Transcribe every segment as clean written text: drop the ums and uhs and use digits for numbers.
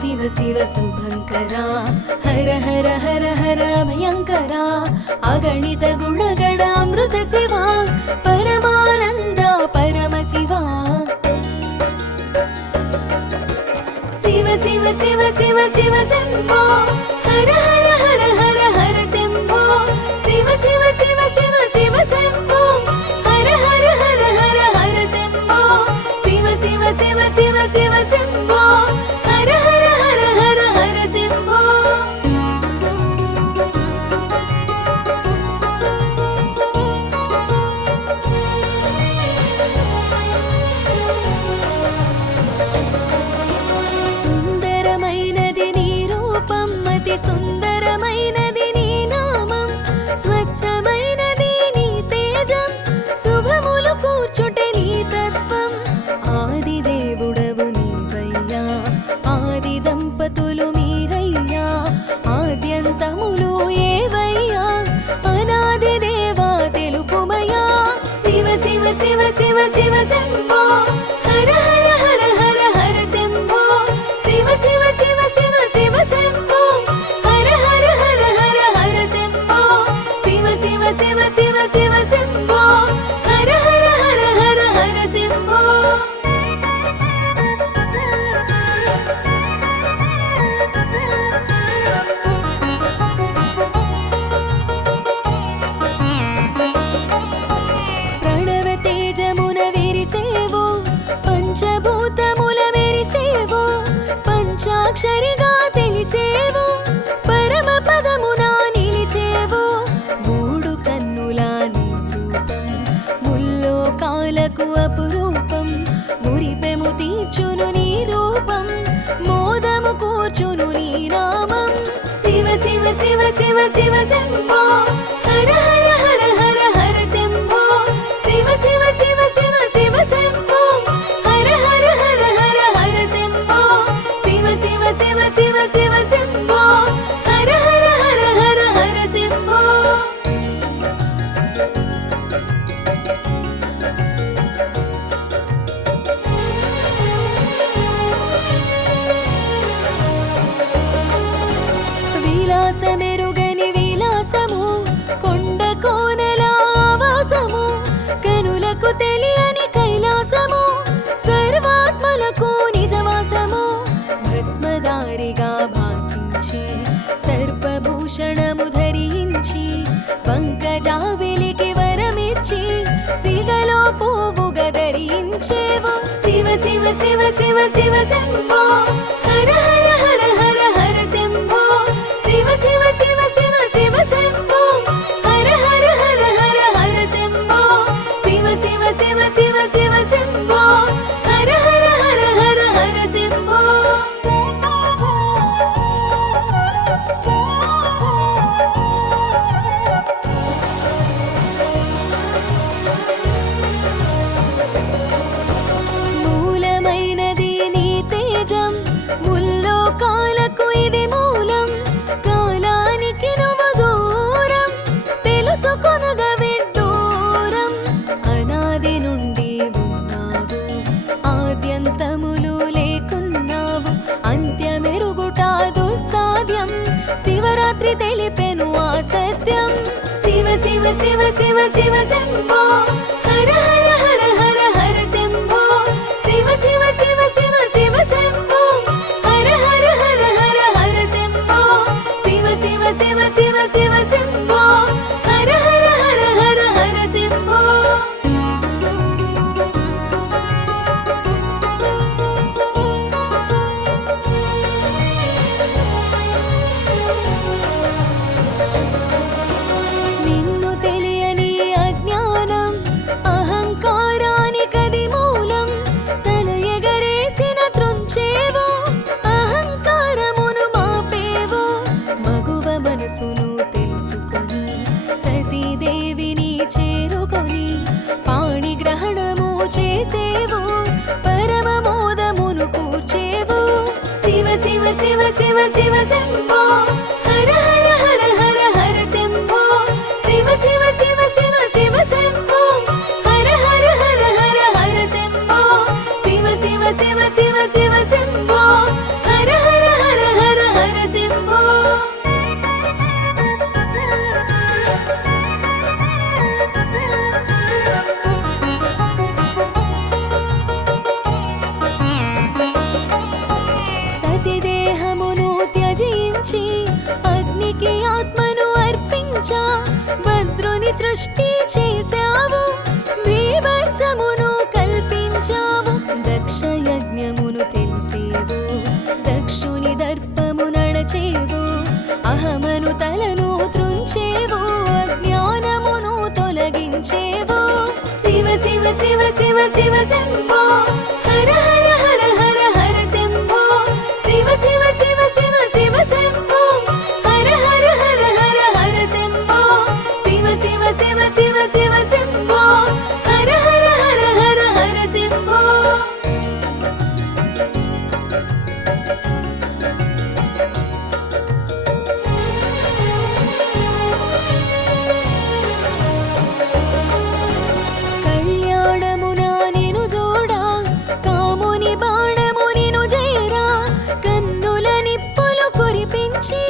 शिव शिव शुभंकरा हर हर हर हर भयंकरा अगणित गुणगणामृत शिवा परमानंद परम शिवा शिव शिव शिव शिव शिव शंभो हर हर हर हर हर शंभो शिव शिव शिव शिव शिव शंभो हर हर हर हर हर शंभो शिव शिव शिव शिव शिव शंभो हर हर हर हर हर शंभो సుందరమైనది నీ రూపం అతి సుందరమైనది నీ నామం స్వచ్ఛమైనది నీ తేజం శుభములు కూర్చుటే నీ తత్వం ఆది దేవుడవు నీవయ్యా ఆది దంపతులు మీరయ్యా ఆద్యంతములు ఏవయ్యా అనాది దేవా తెలుపుమయ్యా శివ శివ శివ శివ శివ శంభో హర హర హర హర హర శంభో శివ శివ శివ శివ శివ శంభో హర హర హర హర హర శంభో శివ శివ శివ శివ శివ శంభో హర హర హర హర హర శంభో ప్రణవ తేజమున విరిసేవు పంచభూతముల మెరిసేవు పంచాక్షరిగా తెలిసేవు పరమ పదమున నిలిచేవు మూడు కన్నుల నీ రూపం ముల్లోకాలకు అపురూపం మురిపెము తీర్చును నీ రూపం మోదము కూర్చును నీ నామం శివ శివ శివ శివ శివ శంభో హర హర హర హర హర శంభో శివ శివ శివ శివ శివ శంభో హర హర హర హర హర శంభో శివ శివ శివ శివ శివ శంభో హర హర హర హర హర శంభో విలాసమెరుగని విలాసము కొండ కోనల ఆవాసము కనులకు తెలియని కైలాసము సర్వాత్మలకు నిజవాసము భస్మదారిగా భాసించి సర్పభూషణము ధరించి పంకజాబిలికి వరమిచ్చి సిగలో పువ్వుగా ధరించేవు శివ శివ శివ శివ శివ శంభో హర హర హర హర హర శంభో శివ శివ శివ శివ శివ శంభో హర హర హర హర హర శంభో శివ శివ శివ శివ శివ శంభో హర హర హర హర హర శంభో మూలమైనది నీ తేజం ముల్లోకాలకు ఇది మూలం కాలానికి నువ్వు దూరం తెలుసుకొనగా విడ్డూరం అనాది నుండి ఉన్నావు ఆద్యంతములు లేకున్నావు అంత్యమెరుగుట దుస్సాధ్యం శివరాత్రి తెలిపెను ఆ సత్యం శివ శివ శివ శివ శివ శంభో హర హర హర హర హర శంభో శివ శివ శివ శివ శివ శంభో హర హర హర హర హర శంభో శివ శివ శివ శివ శివ శంభో హర హర హర హర హర శంభో నిన్ను తెలియని అజ్ఞానం అహంకారానికది మూలం తల ఎగరేసిన త్రుంచేవు అహంకారమును మాపేవు మగువ మనసును తెలుసుకొని సతీదేవిని చేరుకొని పాణిగ్రహణము చేసేవు పరమ మోదమును కూర్చేవు శివ శివ శివ శివ శివ శంభో హర హర హర హర హర శంభో శివ శివ శివ శివ శివ శంభో హర హర హర హర హర శంభో శివ శివ శివ శివ శివ శంభో హర హర సృష్టి చేశావు, బీభత్సమును కల్పించావు. దక్షయజ్ఞమును తెలిసేవు, దక్షుని దర్పము నడచేవు. అహమను తలను త్రుంచేవు, అజ్ఞానమును తొలగించేవు. శివ శివ శివ శివ శివ శంభో, హర హర హర హర హర శంభో. శివ శివ శివ శివ శివ శంభో, హర హర హర హర హర శంభో. శివ శివ శివ శివ శివ శంభో, హర హర హర హర హర శంభో. కళ్యాణమునా నిను జోడా, కాముని బాణము నిను జేరా. కన్నుల నిప్పులు కురిపించి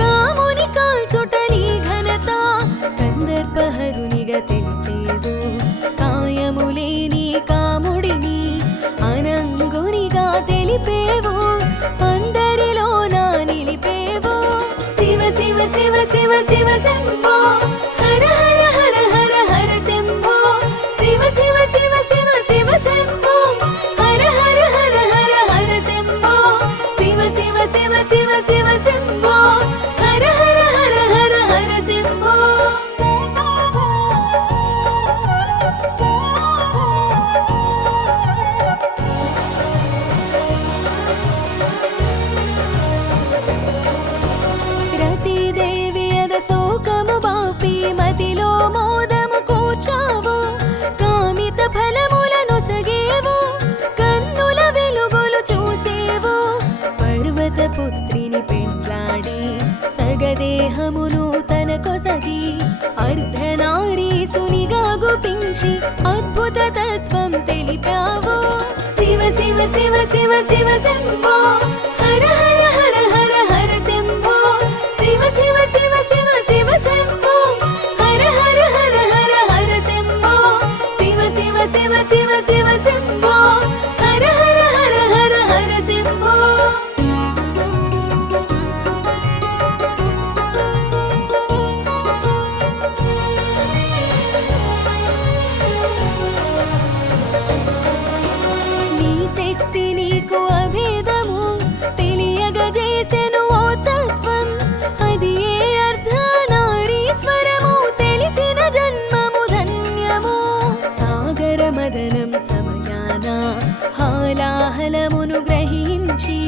కాముని కాల్చుట నీ ఘనత. కందర్పహరునిగా తెలిసేవు, కాయములేని కాముడిని అనంగునిగా తెలిపేవు. అందరిలో నా నిలిపేవు. శివ శివ శివ శివ శివ శంభో, హర హర హర హర హర శంభో. శివ శివ శివ శివ శివ శంభో, హర హర హర హర హర శంభో. శివ శివ శివ శివ శివ శంభో, హర హర హర హర హర శంభో. రతిదేవి అద శోకము బాపి మదిలో మోదము కూర్చావు. కామిత ఫలములను సగేవు, కన్నుల వెలుగులు చూసేవు. పర్వత పుత్రిని పెండ్లాడి సగదేహమును తనకొసగి అర్ధనారీసునిగా గుపించి అద్భుత తత్వం తెలిపావు. శివ శివ శివ శివ శివ శంభో, హర హర హర హర హర శంభో. శివ శివ శివ శివ శివ శంభో, హర హర హర హర హర శంభో. శివ శివ శివ శివ శివ శంభో, హర హర హర హర హర శంభో. నీ శక్తి నీకు అభేదము తెలియగజేసెను ఓ తత్వం. అది ఏ అర్ధనారీశ్వరము తెలిసిన జన్మము ధన్యము. సాగర మదనం సమయాన హాలాహలమును గ్రహించి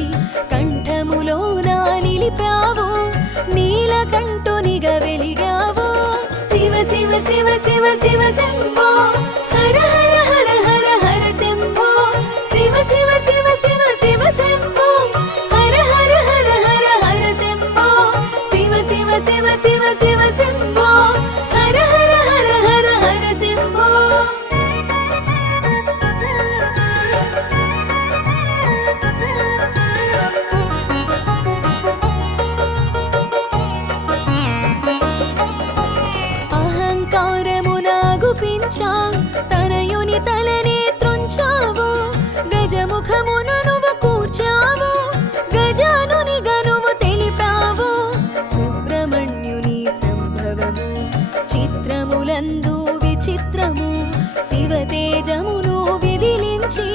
కంఠములో నా నిలిపావు. నీలకంఠునిగా వెలిగావు. శివ శివ శివ శివ శివ శంభో, హర హర హర హర హర శంభో. శివ శివ శివ శివ శివ శంభో, హర హర హర హర హర శంభో. శివ శివ శివ శివ శివ శంభో, హర హర హర హర హర శంభో. అహంకారమునాగుపించా తనయుని తలనే త్రుంచావు. గజముఖమును నువ్వు కూర్చావు, గజానునిగా నువ్వు తెలిపావు. సుబ్రహ్మణ్యుని సంభవము చిత్రములందు విచిత్రము. శివతేజమును విదిలించి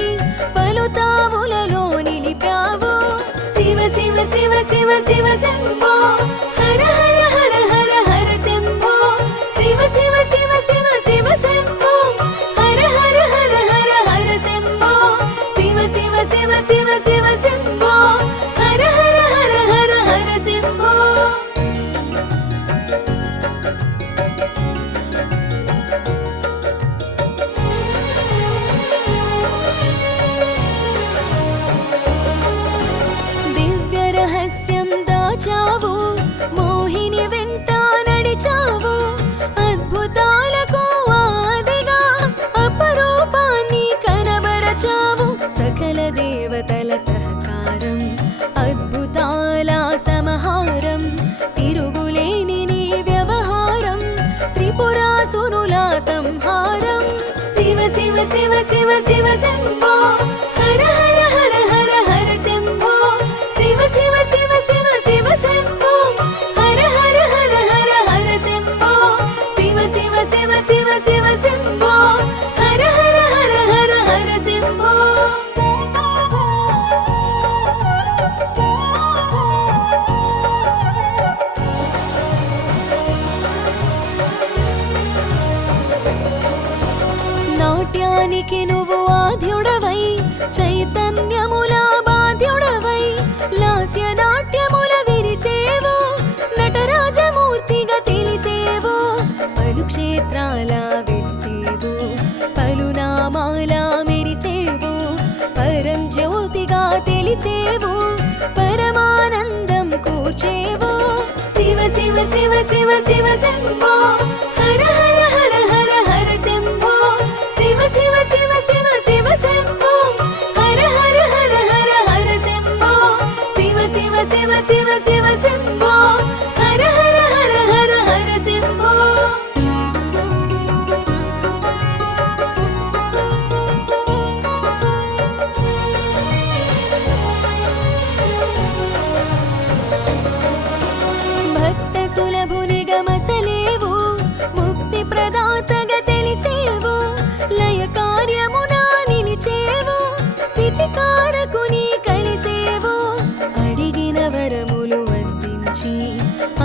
పలుతావులలో నిలిపావు. శివ శివ శివ శివ శివ శంభో, హర హర హర హర హర శంభో. శివ శివ శివ శివ శివ శంభో, హర హర హర హర హర శంభో. శివ శివ శివ శివ శివ శంభో, హర హర హర హర హర శంభో. దివ్య రహస్యం దాచావు, మోహిని వెంట నడిచావు. అద్భుతాలకు ఆదిగా అపరూపాన్ని కనబరచావు. సకల దేవతల సహకారం, అద్భుతాల సమహారం. తిరుగులేని నీ వ్యవహారం, త్రిపురాసురుల సంహారం. శివ శివ శివ శివ శివ శంభో, హర హర హర హర హర శంభో. శివ శివ శివ శివ శివ శంభో, హర హర హర హర హర శంభో. శివ శివ చైతన్యముల బాధ్యుడవై లాస్య నాట్యముల విరిసేవు నటరాజమూర్తిగా తెలిసేవు పలు క్షేత్రాల వెలిసేవు పలు నామాల మెరిసేవు పరం జ్యోతిగా తెలిసేవు పరమానందం కూర్చేవు శివ శివ శివ శివ శివ శంభో హర హర హర హర హర శంభో శివ శివ శివ శివ శివ శంభో హర హర హర హర హర శంభో శివ శివ శివ శివ శివ శంభో హర హర హర హర హర శంభో భక్త సులభునిగా మసలేవు ముక్తి ప్రదాతగా తెలిసేవు లయ కార్యమున నిలిచేవు స్థితి కారకుని కలిసేవు అడిగిన వరములు అందించి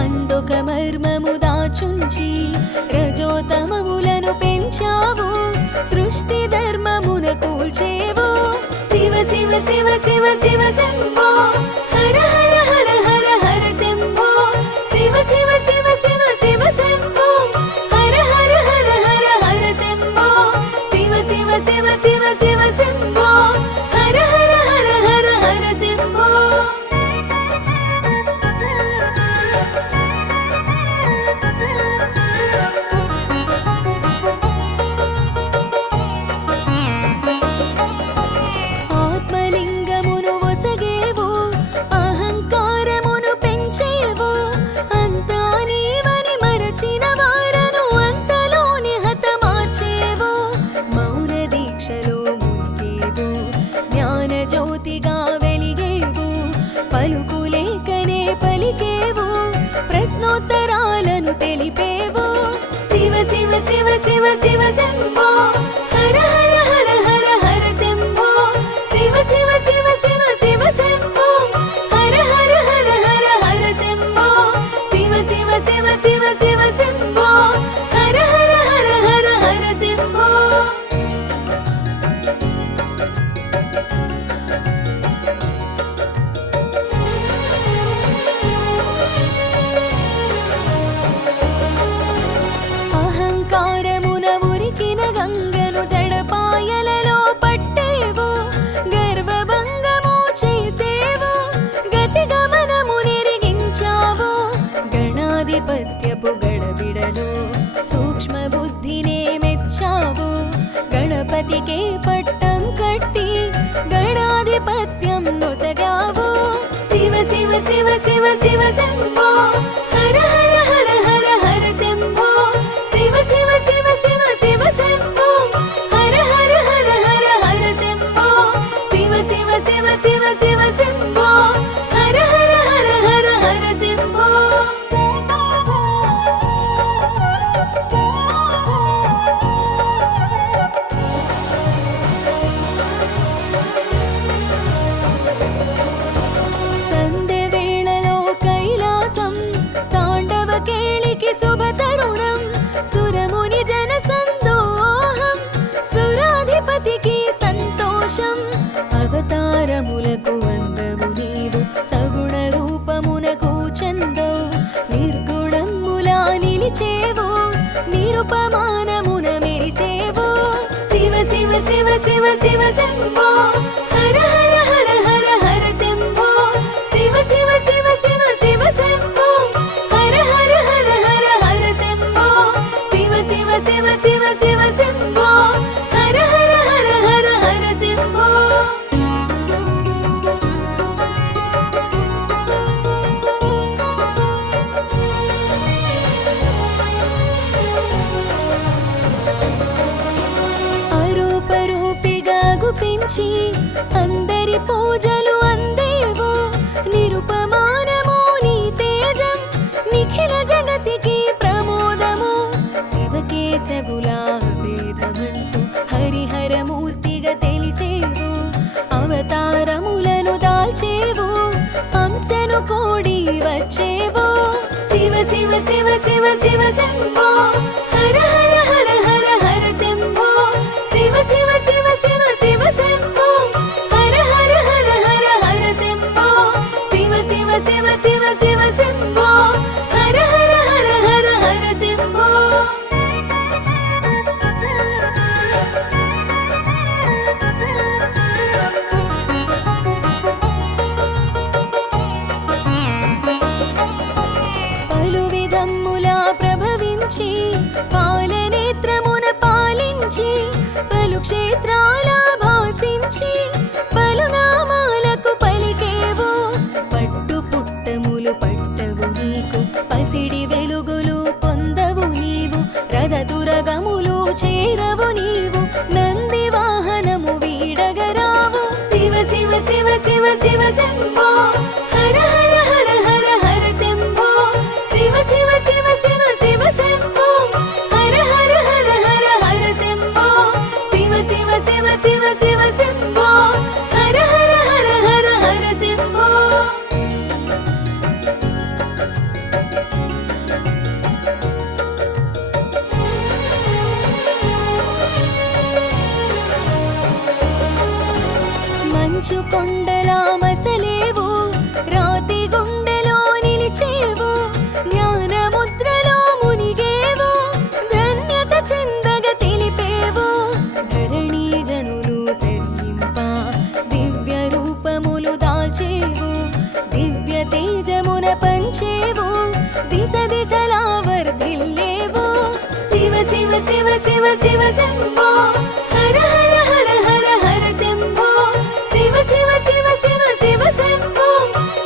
అందొక మర్మము దాచుంచి రజోతమములను పెంచావు సృష్టి ధర్మమున కూల్చేవు శివ శివ శివ శివ శివ శంభో హర హర హర హర హర శంభో శివ శివ శివ శివ శివ శంభో హర హర హర హర హర శంభో శివ శివ శివ శివ శివ శంభో హర హర హర హర హర శంభో ఆత్మలింగమును ఒసగేవు అహంకారమును పెంచేవు అంతా నీవని మరచిన వారను అంతలోని హతమార్చేవు మౌన దీక్షలో మునిగేవు జ్ఞాన జ్యోతిగా వెలిగేవు పలుకులేకనే పలికేవు ప్రశ్నోత్తరాలను తెలిపేవు శివ శివ శివ శివ శివ శంభో హర హర హర హర హర శంభో శివ శివ శివ శివ శివ శంభో హర హర హర హర హర శంభో శివ శివ శివ శివ శివ శంభో హర హర హర హర హర శంభో అహంకారమున ఉరికిన గంగను జడపాయలలో పట్టేవు గర్వభంగము చేసేవు గతి గమనము నెరిగించావు గణాధిపత్యపు గడబిడలో సూక్ష్మ బుద్ధినే మెచ్చావు గణపతికే పట్టం కట్టి గణాధిపత్యం నొసగావు శివ శివ శివ శివ శివ శంభో హర హర హర హర హర శంభో శివ శివ శివ శివ శివ శంభో హర హర హర హర హర శంభో శివ శివ శివ శివ శివ శంభో హర హర హర హర హర శంభో సంధ్య వేళలో కైలాసం తాండవ కేళికి శుభ తరుణం సురముని జన సందోహం సురాధిపతికి సంతోషం అవతారములకు అందము నీవు సగుణ రూపమునకు చందో నిర్గుణములా నిలిచేవు నిరుపమానమున మెరిసేవు శివ శివ శివ శివ శివ శంభో హర హర హర హర హర శంభో శివ శివ శివ శివ శివ శంభో హర హర హర హర హర శంభో శివ శివ శివ శివ శివ శంభో హర హర హర హర హర శంభో అరూపరూపిగా గుపించి అందరి పూజలు అందేవు నిరుపమానము నీ తేజం నిఖిల జగతికి ప్రమోదము శివకేశవులా భేదమంటూ హరిహరమూర్తిగా తెలిసేవు అవతారములను దాల్చేవు హంసను కోడి వచ్చేవు శివ శివ శివ శివ శివ శంభో హర హర హర హర హర శంభో శివ శివ శివ శివ శివ శంభో శివ శంభో హర హర హర హర హర శంభో పలు విధములా ప్రభవించి పాలనేత్రమున పాలించి పలు క్షేత్రాల భాసించి పలు నామాలకు పలికేవు పట్టు పుట్టములు పట్టవు నీకు పసిడి వెలుగులు పొందవు నీవు రథతురగములు చేరవు నీవు నంది వాహనము వీడగరావు శివ శివ శివ శివ శివ శంభో హర హర హర హర హర శంభో శివ శివ శివ శివ శివ శంభో హర హర హర హర హర శంభో శివ శివ శివ శివ శివ శంభో హర హర హర హర హర శంభో మంచు కొండలా మసలేవు రాతి గుండెలో నిలిచేవు జ్ఞాన ముద్రలో మునిగేవు ధన్యత చెందగ తెలిపేవు ధరణి జనులు తరింప దివ్య రూపములు దాల్చేవు దివ్య తేజమున పంచేవు దిశ దిశలా వర్ధిల్లేవు శివ శివ శివ శివ శివ శంభో హర హర హర హర హర శంభో శివ శివ శివ శివ శివ శంభో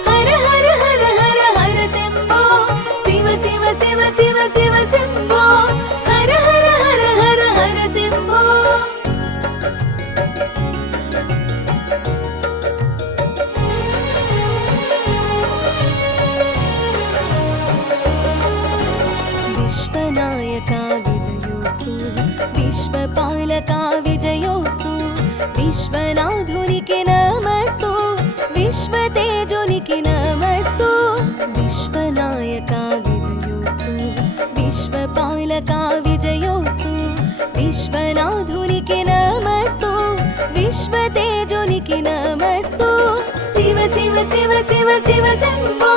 హర హర హర హర హర శంభో శివ శివ శివ శివ శివ శంభో హర హర హర హర హర శంభో విశ్వనాయక విజయోస్తు విశ్వపాలక విజయోస్తు విశ్వనాథునికి నమస్తు విశ్వతేజునికి నమస్తు విశ్వనాయక విజయోస్తు విశ్వపాలక విజయోస్తు విశ్వనాథునికి నమస్తు విశ్వతేజునికి నమస్తు శివ శివ శివ శివ శివ శంభో